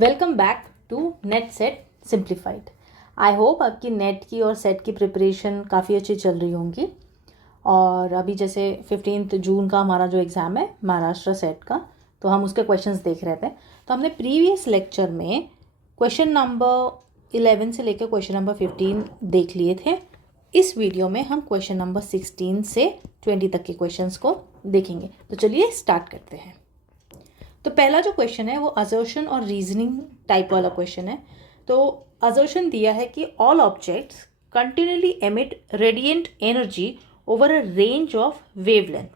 Welcome back to NET SET simplified. I hope आपकी NET की और सेट की प्रिपरेशन काफ़ी अच्छी चल रही होंगी। और अभी जैसे 15 जून का हमारा जो एग्ज़ाम है महाराष्ट्र सेट का, तो हम उसके क्वेश्चंस देख रहे थे। तो हमने प्रीवियस लेक्चर में क्वेश्चन नंबर 11 से लेकर क्वेश्चन नंबर 15 देख लिए थे। इस वीडियो में हम क्वेश्चन नंबर 16 से 20 तक के क्वेश्चंस को देखेंगे। तो चलिए स्टार्ट करते हैं। तो पहला जो क्वेश्चन है वो असर्शन और रीजनिंग टाइप वाला क्वेश्चन है। तो असर्शन दिया है कि all objects continually emit radiant energy over a range of wavelength.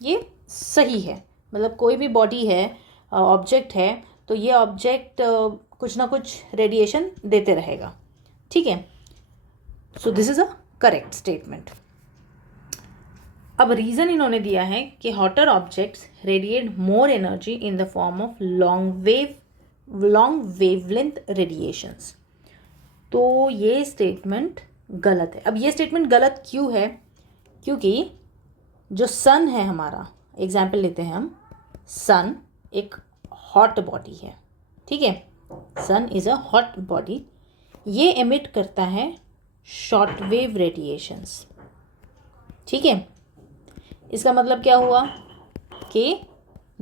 ये सही है, मतलब कोई भी बॉडी है, ऑब्जेक्ट है, तो ये ऑब्जेक्ट कुछ ना कुछ रेडिएशन देते रहेगा। ठीक है, so this is a correct statement. अब रीज़न इन्होंने दिया है कि hotter objects radiate more energy in the form of long wavelength radiations. तो ये स्टेटमेंट गलत है। अब ये स्टेटमेंट गलत क्यों है? क्योंकि जो सन है हमारा, एग्जाम्पल लेते हैं हम, सन एक हॉट बॉडी है। ठीक है, सन इज़ अ हॉट बॉडी। ये एमिट करता है शॉर्ट वेव रेडिएशंस। ठीक है, इसका मतलब क्या हुआ कि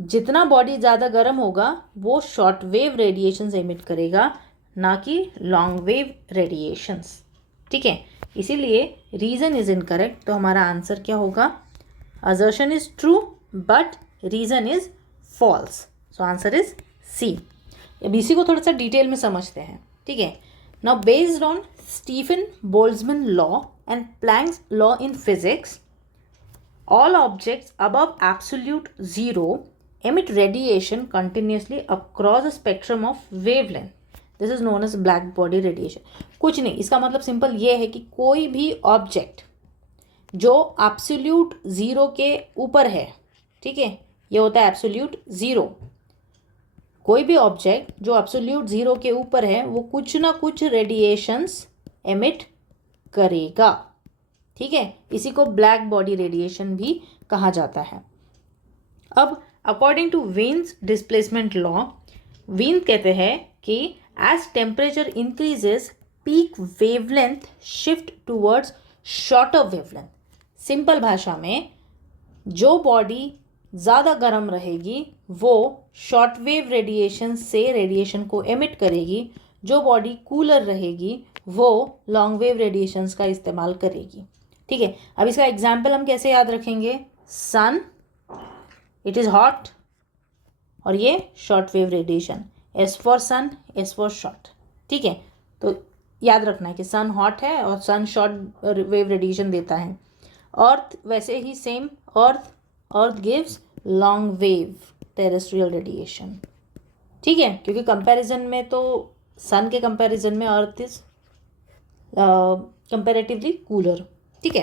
जितना बॉडी ज़्यादा गर्म होगा वो शॉर्ट वेव रेडिएशंस एमिट करेगा, ना कि लॉन्ग वेव रेडिएशंस। ठीक है, इसीलिए रीज़न इज़ इनकरेक्ट। तो हमारा आंसर क्या होगा? Assertion is true but reason is false. So answer is C. अब इसी को थोड़ा सा डिटेल में समझते हैं। ठीक है, now based on Stefan Boltzmann law and planks law in physics, all objects above absolute zero emit radiation continuously across a spectrum of wavelength. This is known as black body radiation. कुछ नहीं, इसका मतलब simple ये है कि कोई भी object जो एब्सोल्यूट ज़ीरो के ऊपर है, ठीक है, ये होता है एब्सोल्यूट ज़ीरो। कोई भी ऑब्जेक्ट जो एब्सोल्यूट ज़ीरो के ऊपर है वो कुछ ना कुछ रेडिएशंस एमिट करेगा। ठीक है, इसी को ब्लैक बॉडी रेडिएशन भी कहा जाता है। अब according to Wien's displacement law, Wien कहते हैं कि as temperature increases peak wavelength shift towards shorter wavelength. Simple भाषा में, जो बॉडी ज़्यादा गर्म रहेगी वो शॉर्ट वेव रेडिएशन से रेडिएशन को एमिट करेगी, जो बॉडी कूलर रहेगी वो लॉन्ग वेव रेडिएशंस का इस्तेमाल करेगी। ठीक है, अब इसका एग्जाम्पल हम कैसे याद रखेंगे? सन, इट इज़ हॉट, और ये short wave radiation, S for sun, S for short. ठीक है, तो याद रखना है कि सन हॉट है और सन शॉर्ट वेव रेडिएशन देता है। अर्थ वैसे ही same, earth gives long wave terrestrial radiation. ठीक है, क्योंकि कंपैरिजन में तो सन के कंपैरिजन में अर्थ इज कंपैरेटिवली कूलर। ठीक है,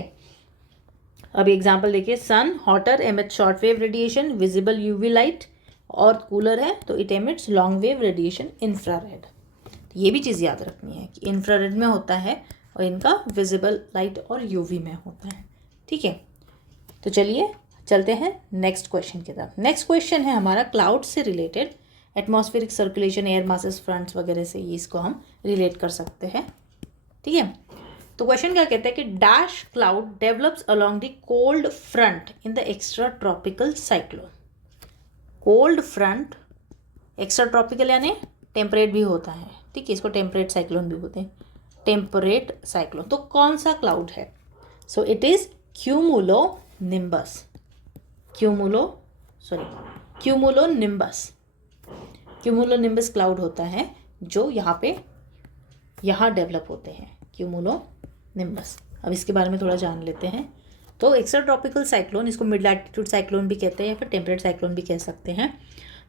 अब एग्जाम्पल देखिए, sun hotter emit short wave radiation visible UV light, और कूलर है तो it emits long wave radiation infrared. ये भी चीज़ याद रखनी है कि इंफ्रारेड में होता है और इनका विजिबल लाइट और यूवी में होता है। ठीक है, तो चलिए चलते हैं नेक्स्ट क्वेश्चन की तरफ। नेक्स्ट क्वेश्चन है हमारा क्लाउड से related, atmospheric circulation, air masses, fronts वगैरह से ये इसको हम रिलेट कर सकते हैं। ठीक है, तो क्वेश्चन क्या कहता है कि dash cloud develops along the cold front in the extra tropical cyclone. Cold front extra tropical यानी टेम्परेट भी होता है। ठीक है, इसको टेम्परेट साइक्लोन भी बोलते हैं, टेम्परेट साइक्लोन। तो कौन सा क्लाउड है? So it is cumulo nimbus. Cumulo nimbus cloud होता है जो यहाँ डेवलप होते हैं, क्यूमुलो निम्बस। अब इसके बारे में थोड़ा जान लेते हैं। तो एक्स्ट्रा ट्रॉपिकल साइक्लोन, इसको मिड लैटिट्यूड साइक्लोन भी कहते हैं या फिर टेम्परेट साइक्लोन भी कह सकते हैं।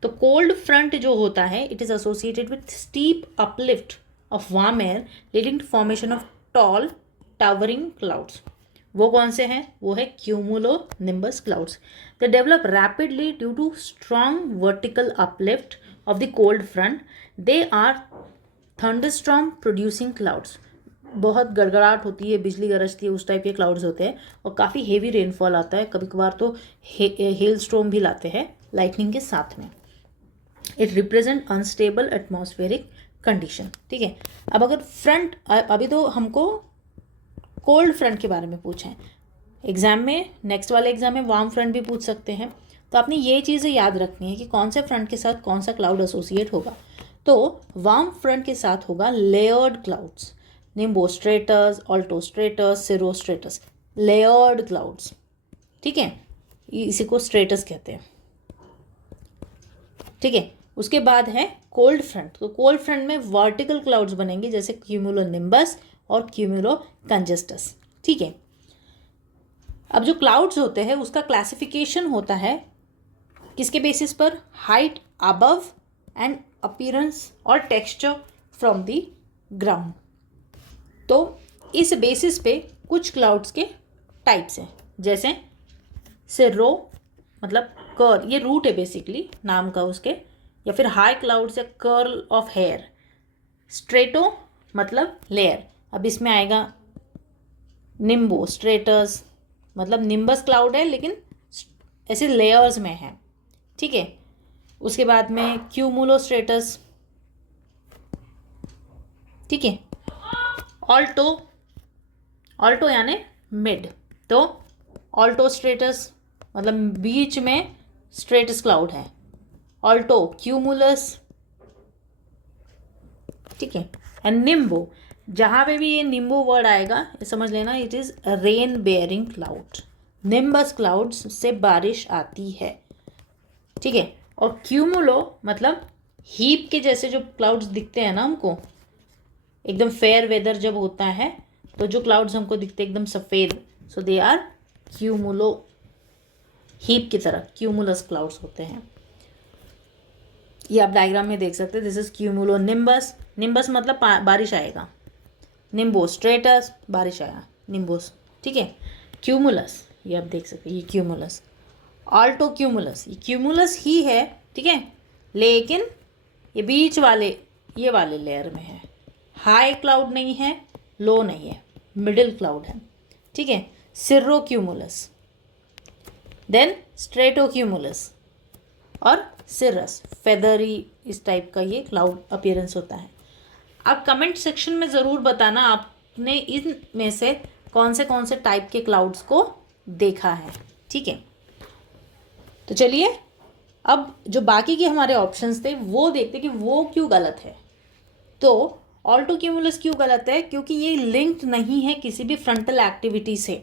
तो कोल्ड फ्रंट जो होता है, it is associated with steep uplift of warm air leading to formation of tall towering clouds. वो कौन से हैं? वो है cumulonimbus clouds. They develop rapidly due to strong vertical uplift of the cold front. They are thunderstorm producing clouds. बहुत गड़गड़ाहट होती है, बिजली गरजती है, उस टाइप के क्लाउड्स होते हैं, और काफ़ी हेवी रेनफॉल आता है, कभी कभार तो हेल स्टॉर्म भी लाते हैं लाइटनिंग के साथ में। It represent unstable atmospheric condition. ठीक है, अब अगर फ्रंट, अभी तो हमको कोल्ड फ्रंट के बारे में पूछा है, एग्जाम में, नेक्स्ट वाले एग्जाम में वार्म फ्रंट भी पूछ सकते हैं, तो आपने ये चीज़ें याद रखनी है कि कौन से फ्रंट के साथ कौन सा क्लाउड एसोसिएट होगा। तो वार्म फ्रंट के साथ होगा लेयर्ड क्लाउड्स, निम्बोस्ट्रेटस, ऑल्टोस्ट्रेटस, सिरोस्ट्रेटस, लेयर्ड क्लाउड्स। ठीक है, इसी को स्ट्रेटस कहते हैं। ठीक है, उसके बाद है कोल्ड फ्रंट। तो कोल्ड फ्रंट में वर्टिकल क्लाउड्स बनेंगे, जैसे क्यूमुलोनिम्बस और क्यूमुलोकंजस्टस। ठीक है, अब जो क्लाउड्स होते हैं उसका क्लासिफिकेशन होता है किसके बेसिस पर? हाइट अबव एंड अपीयरेंस और टेक्सचर फ्रॉम द ग्राउंड। तो इस बेसिस पे कुछ क्लाउड्स के टाइप्स हैं, जैसे सिर्रो मतलब कर्ल, ये रूट है बेसिकली नाम का उसके, या फिर हाई क्लाउड्स या कर्ल ऑफ हेयर। स्ट्रेटो मतलब लेयर, अब इसमें आएगा निम्बो स्ट्रेटस, मतलब निम्बस क्लाउड है लेकिन ऐसे लेयर्स में है। ठीक है, उसके बाद में क्यूमुलोस्ट्रेटस। ठीक है, ऑल्टो, ऑल्टो यानी मिड, तो ऑल्टोस्ट्रेटस मतलब बीच में स्ट्रेटस क्लाउड है, ऑल्टो क्यूमुलस। ठीक है, एंड निम्बो, जहाँ पे भी ये निम्बो वर्ड आएगा ये समझ लेना it is rain bearing cloud, nimbus clouds से बारिश आती है। ठीक है, और क्यूमुलो मतलब हीप के जैसे जो क्लाउड्स दिखते हैं ना हमको, एकदम फेयर वेदर जब होता है तो जो क्लाउड्स हमको दिखते हैं एकदम सफ़ेद, सो दे आर क्यूमुलो, हीप की तरह क्यूमुलस क्लाउड्स होते हैं। ये आप डायग्राम में देख सकते हैं, this is cumulo nimbus, nimbus मतलब बारिश आएगा, निम्बोस्ट्रेटस बारिश आया, निम्बोस। ठीक है, क्यूमुलस ये आप देख सकते हैं, ये क्यूमुलस, ऑल्टो क्यूमुलस, ये क्यूमुलस ही है। ठीक है, लेकिन ये बीच वाले, ये वाले लेयर में है, हाई क्लाउड नहीं है, लो नहीं है, मिडिल क्लाउड है। ठीक है, सिर्रो क्यूमुलस, देन स्ट्रेटो क्यूमुलस और सिरस, फेदरी इस टाइप का ये क्लाउड अपीयरेंस होता है। आप कमेंट सेक्शन में ज़रूर बताना आपने इनमें से कौन से टाइप के क्लाउड्स को देखा है। ठीक है, तो चलिए अब जो बाकी के हमारे ऑप्शंस थे वो देखते कि वो क्यों गलत है। तो ऑल्टो क्यूमुलस क्यों गलत है? क्योंकि ये लिंक्ड नहीं है किसी भी फ्रंटल एक्टिविटी से।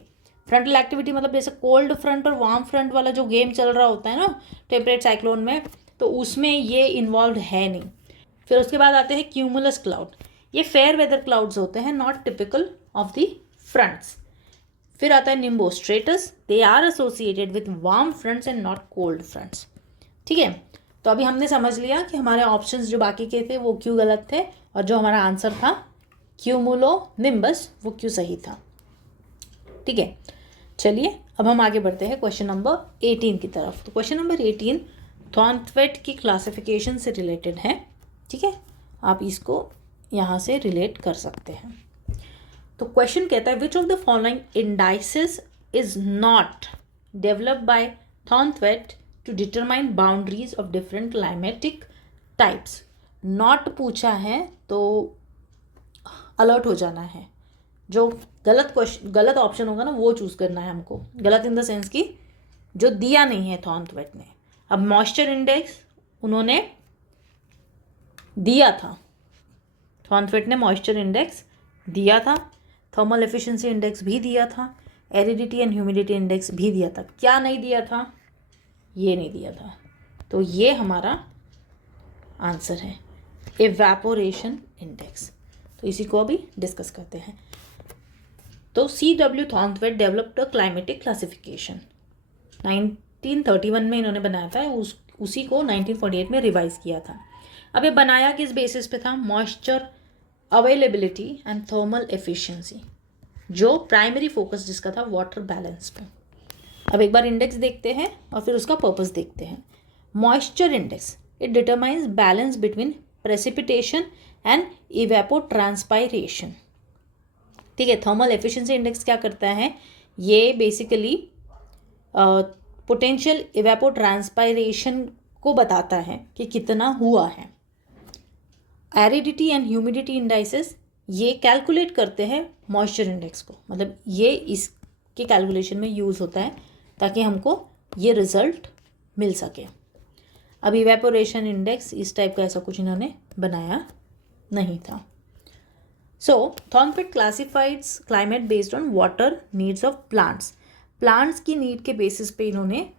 फ्रंटल एक्टिविटी मतलब जैसे कोल्ड फ्रंट और वार्म फ्रंट वाला जो गेम चल रहा होता है ना टेम्परेट साइक्लोन में, तो उसमें ये इन्वॉल्व है नहीं। फिर उसके बाद आते हैं क्यूमुलस क्लाउड, ये फेयर वेदर क्लाउड्स होते हैं, not typical of the fronts. फिर आता है nimbostratus, they are associated with warm fronts and not cold fronts. ठीक है, तो अभी हमने समझ लिया कि हमारे ऑप्शंस जो बाकी के थे वो क्यों गलत थे, और जो हमारा आंसर था क्यूमुलो निम्बस वो क्यों सही था। ठीक है, चलिए अब हम आगे बढ़ते हैं क्वेश्चन नंबर 18 की तरफ। तो क्वेश्चन नंबर 18 थॉर्नथवेट की क्लासिफिकेशन से रिलेटेड है। ठीक है, आप इसको यहाँ से रिलेट कर सकते हैं। तो क्वेश्चन कहता है which of the following indices is not developed by Thornthwaite to determine boundaries of different climatic types. Not पूछा है तो अलर्ट हो जाना है, जो गलत ऑप्शन होगा ना वो चूज़ करना है हमको। गलत इन द सेंस कि जो दिया नहीं है थॉर्नथवेट ने। अब मॉइस्चर इंडेक्स उन्होंने दिया था, थॉर्नथवेट ने मॉइस्चर इंडेक्स दिया था, थर्मल एफिशिएंसी इंडेक्स भी दिया था, एरिडिटी एंड ह्यूमिडिटी इंडेक्स भी दिया था। क्या नहीं दिया था? ये नहीं दिया था। तो ये हमारा आंसर है इवेपोरेशन इंडेक्स। तो इसी को अभी डिस्कस करते हैं। तो C.W. Thornthwaite developed a climatic classification 1931 में इन्होंने बनाया था, उसी को 1948 में रिवाइज किया था। अब ये बनाया किस बेसिस पे था? Moisture availability and thermal efficiency, जो प्राइमरी फोकस जिसका था वाटर बैलेंस पे। अब एक बार इंडेक्स देखते हैं और फिर उसका पर्पस देखते हैं। Moisture index it determines balance between precipitation and evapotranspiration. ठीक है, थर्मल एफिशिएंसी इंडेक्स क्या करता है? ये बेसिकली पोटेंशियल इवेपोट्रांसपायरेशन को बताता है कि कितना हुआ है। एरिडिटी एंड ह्यूमिडिटी इंडाइसेस ये कैलकुलेट करते हैं मॉइस्चर इंडेक्स को, मतलब ये इसके कैलकुलेशन में यूज़ होता है ताकि हमको ये रिज़ल्ट मिल सके। अब इवेपोरेशन इंडेक्स इस टाइप का ऐसा कुछ इन्होंने बनाया नहीं था। So Thornthwaite classifieds climate based on water needs of plants. Plants की नीड के बेसिस पे इन्होंने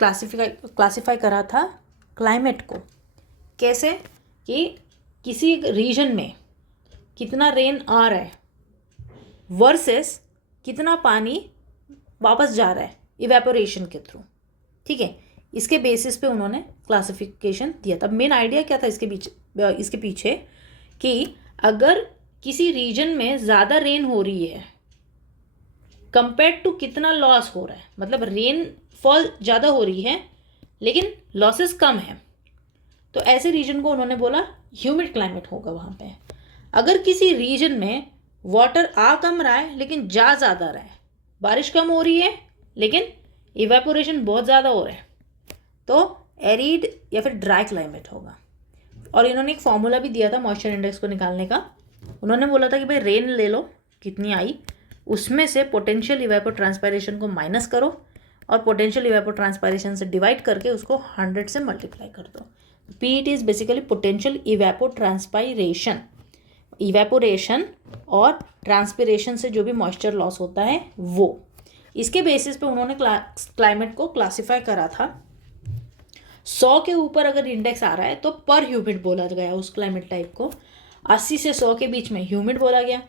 क्लासिफाई करा था क्लाइमेट को। कैसे कि किसी रीजन में कितना रेन आ रहा है वर्सेस कितना पानी वापस जा रहा है इवेपोरेशन के थ्रू, ठीक है। इसके बेसिस पे उन्होंने क्लासिफिकेशन दिया था। मेन आइडिया क्या था इसके पीछे कि अगर किसी रीजन में ज़्यादा रेन हो रही है कंपेयर टू कितना लॉस हो रहा है, मतलब रेनफॉल ज़्यादा हो रही है लेकिन लॉसेस कम है, तो ऐसे रीजन को उन्होंने बोला ह्यूमिड क्लाइमेट होगा वहाँ पे। अगर किसी रीजन में वाटर आ कम रहा है लेकिन जा ज़्यादा रहा है, बारिश कम हो रही है लेकिन इवेपोरेशन बहुत ज़्यादा हो रहा है, तो एरिड या फिर ड्राई क्लाइमेट होगा। और इन्होंने एक फॉर्मूला भी दिया था मॉइस्चर इंडेक्स को निकालने का। उन्होंने बोला था कि भाई रेन ले लो कितनी आई, उसमें से पोटेंशियल इवेपो ट्रांसपायरेशन को माइनस करो और पोटेंशियल इवेपो ट्रांसपायरेशन से डिवाइड करके उसको 100 से मल्टीप्लाई कर दो। PET is basically potential evapotranspiration, evaporation और ट्रांसपिरेशन से जो भी मॉइस्चर लॉस होता है वो। इसके बेसिस पे उन्होंने क्लाइमेट को क्लासिफाई करा था। 100 के ऊपर अगर इंडेक्स आ रहा है तो पर ह्यूमिड बोला गया उस क्लाइमेट टाइप को। 80 से 100 के बीच में ह्यूमिड बोला गया।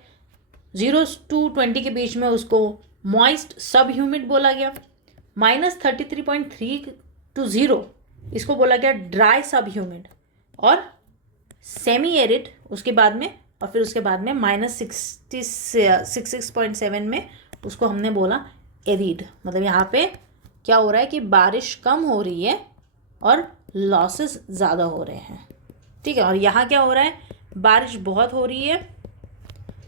0 to 20 के बीच में उसको मॉइस्ट सब ह्यूमिड बोला गया। -33.3 to 0 इसको बोला गया ड्राई सब ह्यूमिड। और सेमी एरिड उसके बाद में, और फिर उसके बाद में -66.7 में उसको हमने बोला एरिड। मतलब यहाँ पे क्या हो रहा है कि बारिश कम हो रही है और लॉसेस ज़्यादा हो रहे हैं, ठीक है। और यहाँ क्या हो रहा है, बारिश बहुत हो रही है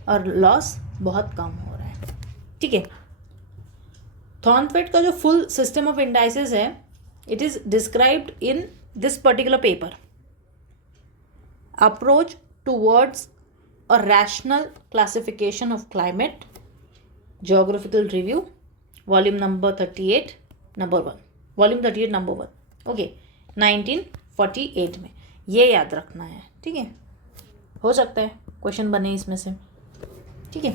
और लॉस बहुत कम हो रहा है, ठीक है। थॉर्नपेट का जो फुल सिस्टम ऑफ इंडाइसेस है, it is described in this particular paper, approach towards a rational classification of climate, geographical review, volume number 38 number 1, volume 38 number 1, okay, 1948 में। ये याद रखना है, ठीक है। हो सकता है क्वेश्चन बने इसमें से, ठीक है।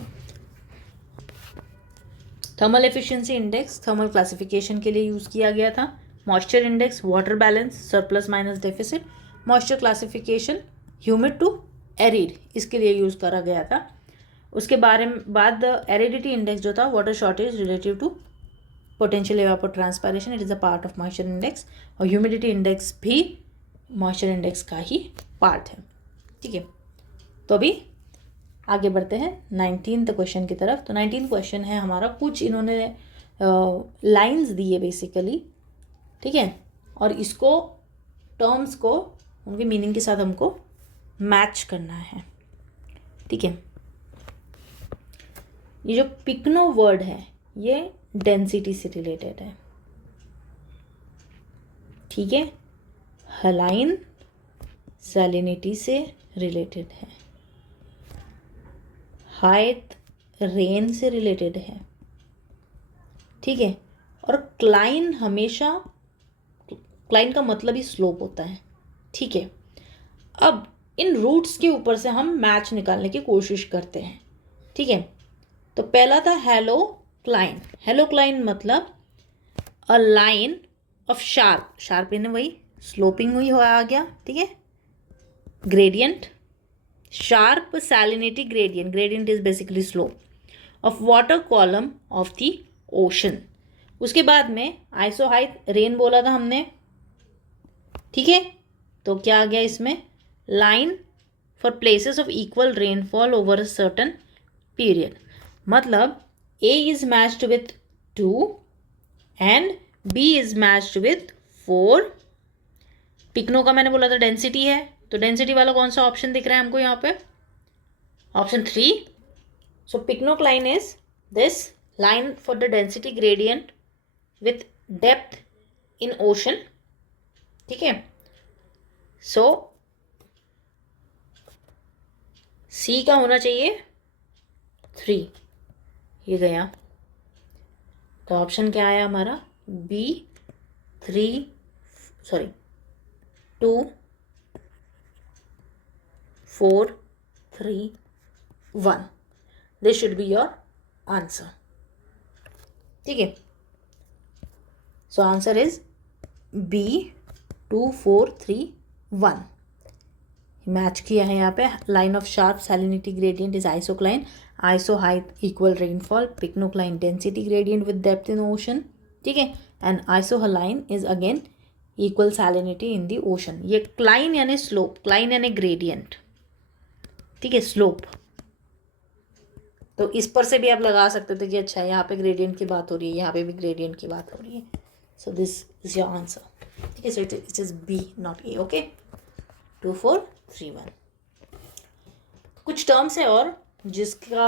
Thermal efficiency index thermal classification के लिए यूज़ किया गया था। Moisture index water balance surplus minus deficit. Moisture classification humid to arid इसके लिए यूज़ करा गया था। उसके बाद एरिडिटी इंडेक्स जो था water shortage relative to potential evapotranspiration, it is a part of moisture index. और ह्यूमिडिटी इंडेक्स भी मॉइस्चर इंडेक्स का ही पार्ट है, ठीक है। तो अभी आगे बढ़ते हैं 19th क्वेश्चन की तरफ। तो 19th क्वेश्चन है हमारा, कुछ इन्होंने लाइंस दी है बेसिकली, ठीक है। और इसको टर्म्स को उनके मीनिंग के साथ हमको मैच करना है, ठीक है। ये जो पिकनो वर्ड है ये डेंसिटी से रिलेटेड है, ठीक है। हलाइन सैलिनिटी से रिलेटेड है, हाइट रेन से रिलेटेड है, ठीक है। और क्लाइन हमेशा, क्लाइन का मतलब ही स्लोप होता है, ठीक है। अब इन रूट्स के ऊपर से हम मैच निकालने की कोशिश करते हैं, ठीक है। तो पहला था हेलो क्लाइन। हेलो क्लाइन मतलब a line of sharp, sharp यानी वही स्लोपिंग हुई हो आ गया, ठीक है। Gradient, sharp salinity gradient, gradient is basically slope of water column of the ocean। उसके बाद में आइसोहाइट रेन बोला था हमने, ठीक है। तो क्या आ गया इसमें, line for places of equal rainfall over a certain period. मतलब A is matched with 2 and B is matched with 4। पिकनो का मैंने बोला था डेंसिटी है, तो डेंसिटी वाला कौन सा ऑप्शन दिख रहा है हमको यहाँ पे, option 3। So pycnocline is this line for the density gradient with depth in ocean ठीक है, सो सी का होना चाहिए 3, ये गया, तो ऑप्शन क्या आया हमारा, B 3 sorry 2 4 3 1, this should be your answer. ठीक है, so answer is B 2 4 3 1। Match किया है यहाँ पे, line of sharp salinity gradient is isocline, iso height equal rainfall, pycnocline density gradient with depth in ocean. ठीक है, and isohaline is again equal salinity in the ocean. ये cline यानी slope, cline यानी gradient, ठीक है, slope. तो इस पर से भी आप लगा सकते थे कि अच्छा यहाँ पे ग्रेडियंट की बात हो रही है, यहाँ पे भी ग्रेडियंट की बात हो रही है। So this is your answer. ठीक है, so it is B not A. Okay, 2 4 3 1। कुछ टर्म्स है और जिसका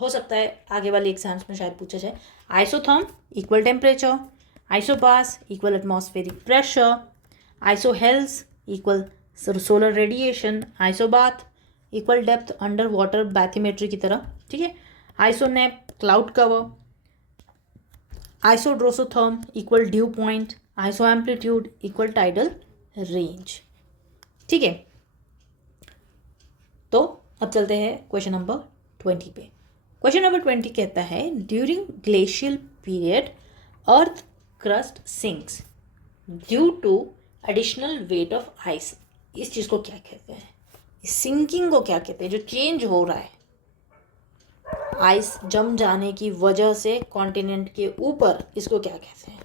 हो सकता है आगे वाले एग्जाम्स में शायद पूछा जाए। Isotherm equal temperature, isobars equal atmospheric pressure, isohels equal solar radiation, isobath equal depth under water bathymetry की तरह। ठीक है, isoneph cloud cover, isodrosotherm equal dew point, iso amplitude equal tidal range. ठीक है, तो अब चलते हैं क्वेश्चन नंबर 20 पे। क्वेश्चन नंबर 20 कहता है during glacial period earth crust sinks due to additional weight of ice. इस चीज़ को क्या कहते हैं, सिंकिंग को क्या कहते हैं, जो चेंज हो रहा है आइस जम जाने की वजह से कॉन्टिनेंट के ऊपर, इसको क्या कहते हैं?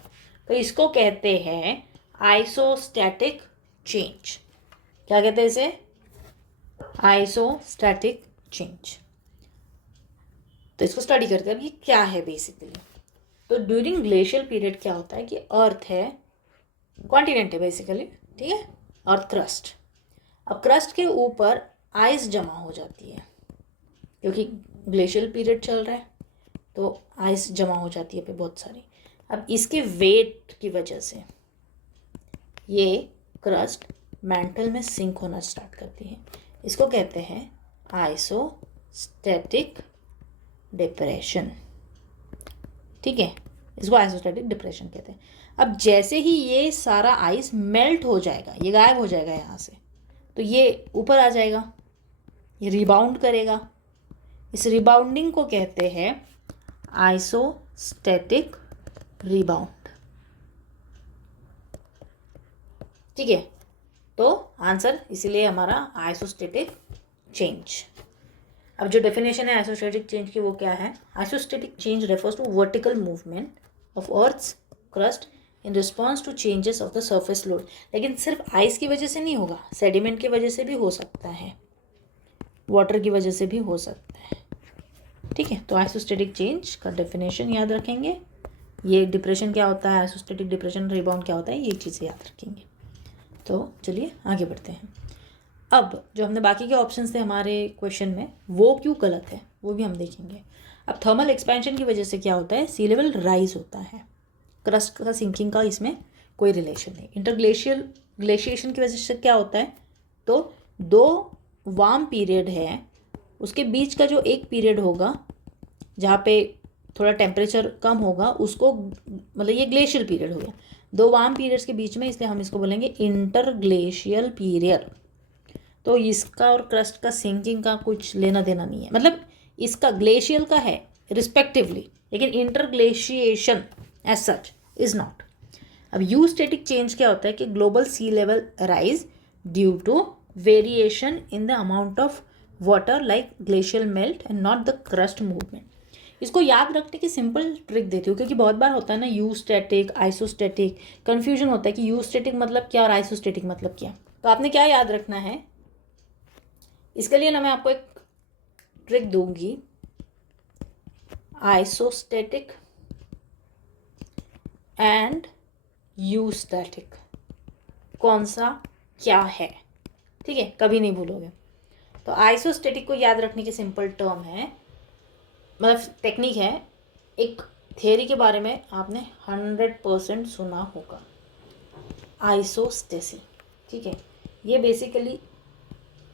तो इसको कहते हैं आइसोस्टैटिक चेंज। क्या कहते हैं इसे? Isostatic change. तो इसको स्टडी करते हैं अब ये क्या है बेसिकली। तो ड्यूरिंग ग्लेशियल पीरियड क्या होता है कि अर्थ है, कॉन्टिनेंट है बेसिकली, ठीक है, अर्थ क्रस्ट। अब क्रस्ट के ऊपर आइस जमा हो जाती है क्योंकि ग्लेशियल पीरियड चल रहा है, तो आइस जमा हो जाती है पे बहुत सारी। अब इसके वेट की वजह से ये क्रस्ट मैंटल में सिंक होना स्टार्ट करती है। इसको कहते हैं आइसोस्टैटिक डिप्रेशन। ठीक है, इसको आइसोस्टैटिक डिप्रेशन कहते हैं। अब जैसे ही ये सारा आइस मेल्ट हो जाएगा, ये गायब हो जाएगा यहाँ से, तो ये ऊपर आ जाएगा, ये रिबाउंड करेगा। इस रिबाउंडिंग को कहते हैं आइसोस्टैटिक रिबाउंड। ठीक है, तो आंसर इसीलिए हमारा आइसोस्टैटिक चेंज। अब जो डेफिनेशन है आइसोस्टैटिक चेंज की वो क्या है? Isostatic change refers to vertical movement of earth's crust in response to changes of the surface load. लेकिन सिर्फ आइस की वजह से नहीं होगा, सेडिमेंट की वजह से भी हो सकता है, वाटर की वजह से भी हो सकता है। ठीक है, तो आइसोस्टैटिक चेंज का डेफिनेशन याद रखेंगे। ये डिप्रेशन क्या होता है, आइसोस्टैटिक डिप्रेशन, रिबाउंड क्या होता है, ये चीज़ें याद रखेंगे। तो चलिए आगे बढ़ते हैं। अब जो हमने बाकी के ऑप्शंस थे हमारे क्वेश्चन में, वो क्यों गलत है वो भी हम देखेंगे। अब थर्मल एक्सपेंशन की वजह से क्या होता है, सी लेवल राइज होता है, क्रस्ट का सिंकिंग का इसमें कोई रिलेशन नहीं। इंटरग्लेशियल ग्लेशिएशन की वजह से क्या होता है, तो दो वार्म पीरियड है, उसके बीच का जो एक पीरियड होगा जहाँ पे थोड़ा टेम्परेचर कम होगा, उसको मतलब ये ग्लेशियल पीरियड हो गया। दो वार्म पीरियड्स के बीच में, इसलिए हम इसको बोलेंगे इंटरग्लेशियल पीरियड। तो इसका और क्रस्ट का सिंकिंग का कुछ लेना देना नहीं है, मतलब इसका ग्लेशियल का है रिस्पेक्टिवली, लेकिन interglaciation as such is not. अब यू स्टैटिक चेंज क्या होता है कि global sea level rise due to variation in the amount of water like glacial melt and not the crust movement. इसको याद रखने की सिंपल ट्रिक देती हूँ, क्योंकि बहुत बार होता है ना यू स्टैटिक आइसोस्टैटिक, कन्फ्यूजन होता है कि यू स्टैटिक मतलब क्या और आइसोस्टैटिक मतलब क्या। तो आपने क्या याद रखना है, इसके लिए ना मैं आपको एक ट्रिक दूंगी। आइसोस्टैटिक एंड यू स्टैटिक कौन सा क्या है, ठीक है, कभी नहीं भूलोगे। तो आइसोस्टैटिक को याद रखने की सिंपल टर्म है, मतलब टेक्निक है, एक थियरी के बारे में आपने 100% सुना होगा। आइसोस्टेसी। ठीक है, ये बेसिकली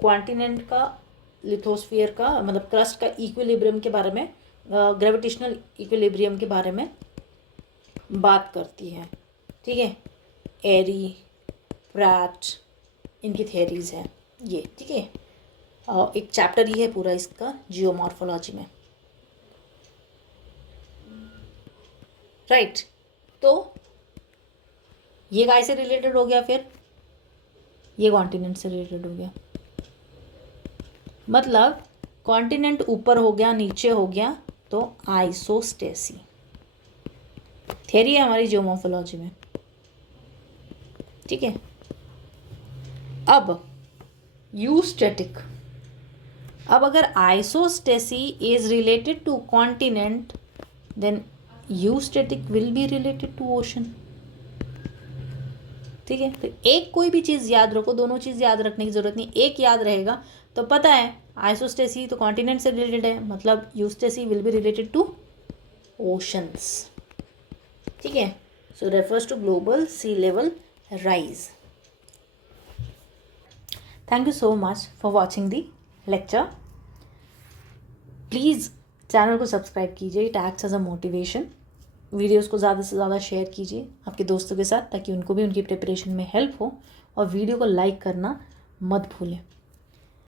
कॉन्टिनेंट का, लिथोस्फीयर का, मतलब क्रस्ट का इक्विलिब्रियम के बारे में, ग्रेविटेशनल इक्विलिब्रियम के बारे में बात करती है। ठीक है, एरी, प्रैट, इनकी थियरीज हैं ये। ठीक है, एक चैप्टर ही है पूरा इसका जियोमॉर्फोलॉजी में। राइट, तो ये काय से रिलेटेड हो गया, फिर ये कॉन्टिनेंट से रिलेटेड हो गया। मतलब कॉन्टिनेंट ऊपर हो गया, नीचे हो गया, तो आइसोस्टेसी थियरी है हमारी जियोमॉर्फोलॉजी में। ठीक है, अब यूस्टेटिक। अब अगर isostasy is related to continent, then eustatic will be related to ocean. ठीक है, तो एक कोई भी चीज़ याद रखो, दोनों चीज़ याद रखने की जरूरत नहीं, एक याद रहेगा तो पता है आइसोस्टेसी तो कॉन्टिनेंट से रिलेटेड है, मतलब eustasy will be related to oceans. ठीक है, so refers to global sea level rise. Thank you so much for watching the lecture. Please channel को सब्सक्राइब कीजिए, it acts as a motivation. Videos को ज़्यादा से ज़्यादा शेयर कीजिए आपके दोस्तों के साथ, ताकि उनको भी उनकी प्रिपरेशन में हेल्प हो, और वीडियो को लाइक करना मत भूलें।